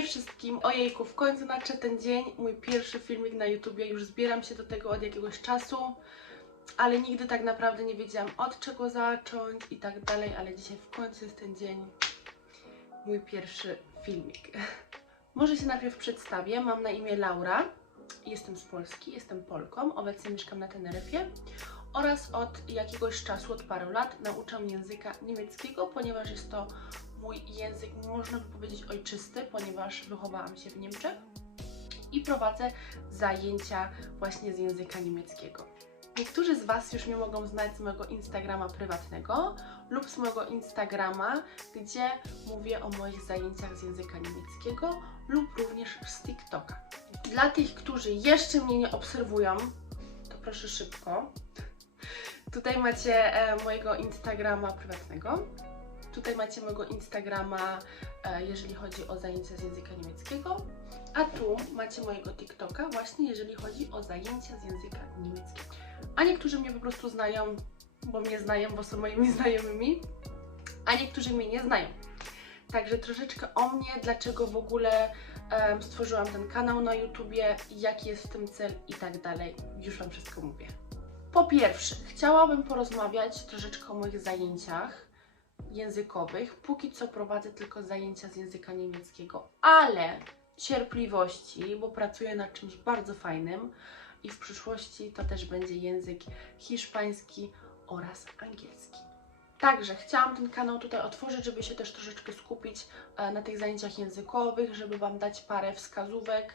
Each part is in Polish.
Hej wszystkim! Ojejku, w końcu nadszedł ten dzień, mój pierwszy filmik na YouTubie. Już zbieram się do tego od jakiegoś czasu, ale nigdy tak naprawdę nie wiedziałam, od czego zacząć i tak dalej, ale dzisiaj w końcu jest ten dzień, mój pierwszy filmik. Może się najpierw przedstawię. Mam na imię Laura, jestem z Polski, jestem Polką, obecnie mieszkam na Teneryfie oraz od jakiegoś czasu, od paru lat nauczam języka niemieckiego, ponieważ jest to mój język, można by powiedzieć, ojczysty, ponieważ wychowałam się w Niemczech i prowadzę zajęcia właśnie z języka niemieckiego. Niektórzy z Was już mnie mogą znać z mojego Instagrama prywatnego lub z mojego Instagrama, gdzie mówię o moich zajęciach z języka niemieckiego lub również z TikToka. Dla tych, którzy jeszcze mnie nie obserwują, to proszę szybko. Tutaj macie mojego Instagrama prywatnego. Tutaj macie mojego Instagrama, jeżeli chodzi o zajęcia z języka niemieckiego, a tu macie mojego TikToka właśnie, jeżeli chodzi o zajęcia z języka niemieckiego. A niektórzy mnie po prostu znają, bo są moimi znajomymi, a niektórzy mnie nie znają. Także troszeczkę o mnie, dlaczego w ogóle stworzyłam ten kanał na YouTubie, jaki jest w tym cel i tak dalej. Już Wam wszystko mówię. Po pierwsze, chciałabym porozmawiać troszeczkę o moich zajęciach językowych. Póki co prowadzę tylko zajęcia z języka niemieckiego, ale cierpliwości, bo pracuję nad czymś bardzo fajnym i w przyszłości to też będzie język hiszpański oraz angielski. Także chciałam ten kanał tutaj otworzyć, żeby się też troszeczkę skupić na tych zajęciach językowych, żeby Wam dać parę wskazówek,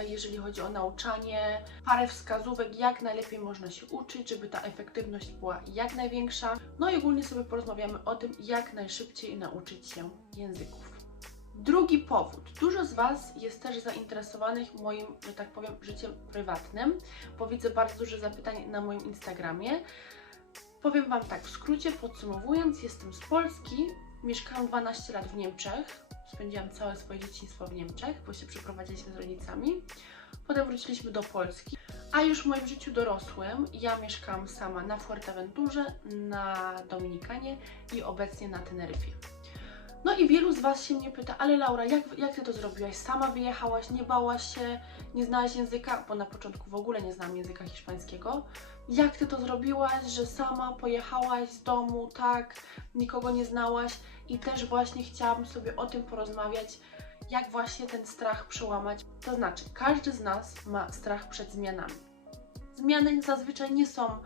jeżeli chodzi o nauczanie, parę wskazówek, jak najlepiej można się uczyć, żeby ta efektywność była jak największa. No i ogólnie sobie porozmawiamy o tym, jak najszybciej nauczyć się języków. Drugi powód. Dużo z Was jest też zainteresowanych moim, że tak powiem, życiem prywatnym, bo widzę bardzo dużo zapytań na moim Instagramie. Powiem Wam tak, w skrócie podsumowując, jestem z Polski, mieszkałam 12 lat w Niemczech, spędziłam całe swoje dzieciństwo w Niemczech, bo się przeprowadziliśmy z rodzicami, potem wróciliśmy do Polski, a już w moim życiu dorosłym ja mieszkałam sama na Fuerteventurze, na Dominikanie i obecnie na Teneryfie. No i wielu z Was się mnie pyta, ale Laura, jak Ty to zrobiłaś? Sama wyjechałaś, nie bałaś się, nie znałaś języka, bo na początku w ogóle nie znałam języka hiszpańskiego. Jak Ty to zrobiłaś, że sama pojechałaś z domu, tak, nikogo nie znałaś? I też właśnie chciałabym sobie o tym porozmawiać, jak właśnie ten strach przełamać. To znaczy, każdy z nas ma strach przed zmianami. Zmiany zazwyczaj nie są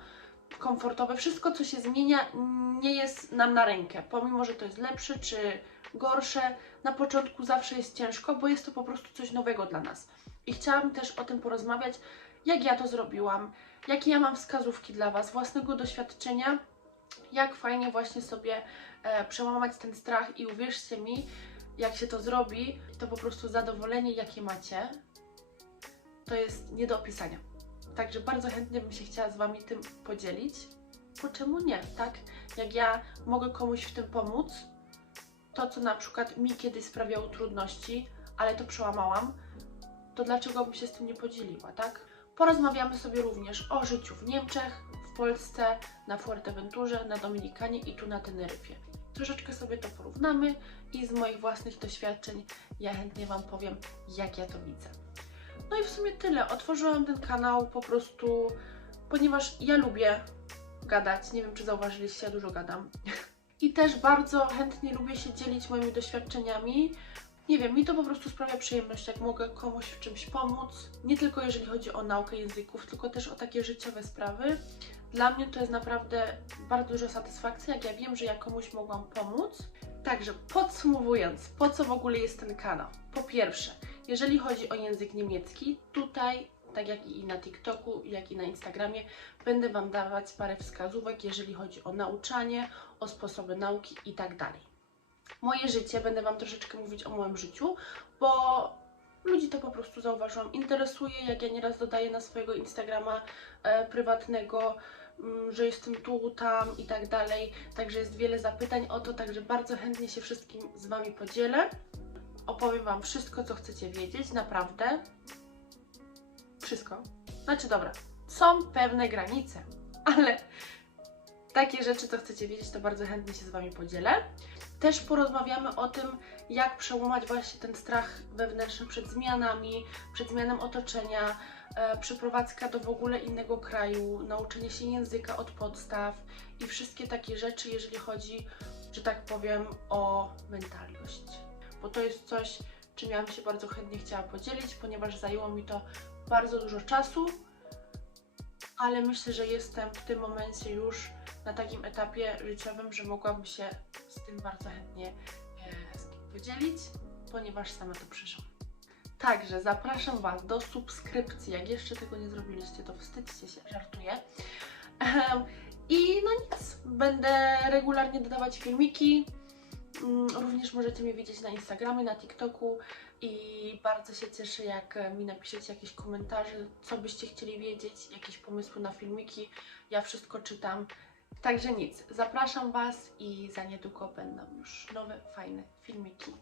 komfortowe. Wszystko, co się zmienia, nie jest nam na rękę. Pomimo, że to jest lepsze czy gorsze, na początku zawsze jest ciężko, bo jest to po prostu coś nowego dla nas. I chciałabym też o tym porozmawiać, jak ja to zrobiłam, jakie ja mam wskazówki dla Was, własnego doświadczenia, jak fajnie właśnie sobie przełamać ten strach i uwierzcie mi, jak się to zrobi, to po prostu zadowolenie, jakie macie, to jest nie do opisania. Także bardzo chętnie bym się chciała z Wami tym podzielić, bo czemu nie, tak? Jak ja mogę komuś w tym pomóc, to co na przykład mi kiedyś sprawiało trudności, ale to przełamałam, to dlaczego bym się z tym nie podzieliła, tak? Porozmawiamy sobie również o życiu w Niemczech, w Polsce, na Fuerteventurze, na Dominikanie i tu na Teneryfie. Troszeczkę sobie to porównamy i z moich własnych doświadczeń ja chętnie Wam powiem, jak ja to widzę. No i w sumie tyle. Otworzyłam ten kanał po prostu, ponieważ ja lubię gadać. Nie wiem, czy zauważyliście, ja dużo gadam. I też bardzo chętnie lubię się dzielić moimi doświadczeniami. Nie wiem, mi to po prostu sprawia przyjemność, jak mogę komuś w czymś pomóc. Nie tylko jeżeli chodzi o naukę języków, tylko też o takie życiowe sprawy. Dla mnie to jest naprawdę bardzo duża satysfakcja, jak ja wiem, że ja komuś mogłam pomóc. Także podsumowując, po co w ogóle jest ten kanał? Po pierwsze, jeżeli chodzi o język niemiecki, tutaj, tak jak i na TikToku, jak i na Instagramie, będę Wam dawać parę wskazówek, jeżeli chodzi o nauczanie, o sposoby nauki i tak dalej. Moje życie, będę Wam troszeczkę mówić o moim życiu, bo ludzi to po prostu zauważyłam, interesuje, jak ja nieraz dodaję na swojego Instagrama prywatnego, że jestem tu, tam i tak dalej, także jest wiele zapytań o to, także bardzo chętnie się wszystkim z Wami podzielę. Opowiem Wam wszystko, co chcecie wiedzieć, naprawdę. Wszystko. Znaczy dobra, są pewne granice, ale takie rzeczy, co chcecie wiedzieć, to bardzo chętnie się z Wami podzielę. Też porozmawiamy o tym, jak przełamać właśnie ten strach wewnętrzny przed zmianami, przed zmianą otoczenia, przeprowadzka do w ogóle innego kraju, nauczenie się języka od podstaw i wszystkie takie rzeczy, jeżeli chodzi, że tak powiem, o mentalność. Bo to jest coś, czym ja bym się bardzo chętnie chciała podzielić, ponieważ zajęło mi to bardzo dużo czasu, ale myślę, że jestem w tym momencie już na takim etapie życiowym, że mogłabym się z tym bardzo chętnie podzielić, ponieważ sama to przeszłam. Także zapraszam Was do subskrypcji. Jak jeszcze tego nie zrobiliście, to wstydźcie się, żartuję. I no nic, będę regularnie dodawać filmiki. Również możecie mnie widzieć na Instagramie, na TikToku i bardzo się cieszę, jak mi napiszecie jakieś komentarze, co byście chcieli wiedzieć, jakieś pomysły na filmiki. Ja wszystko czytam. Także nic, zapraszam Was i za niedługo będą już nowe, fajne filmiki.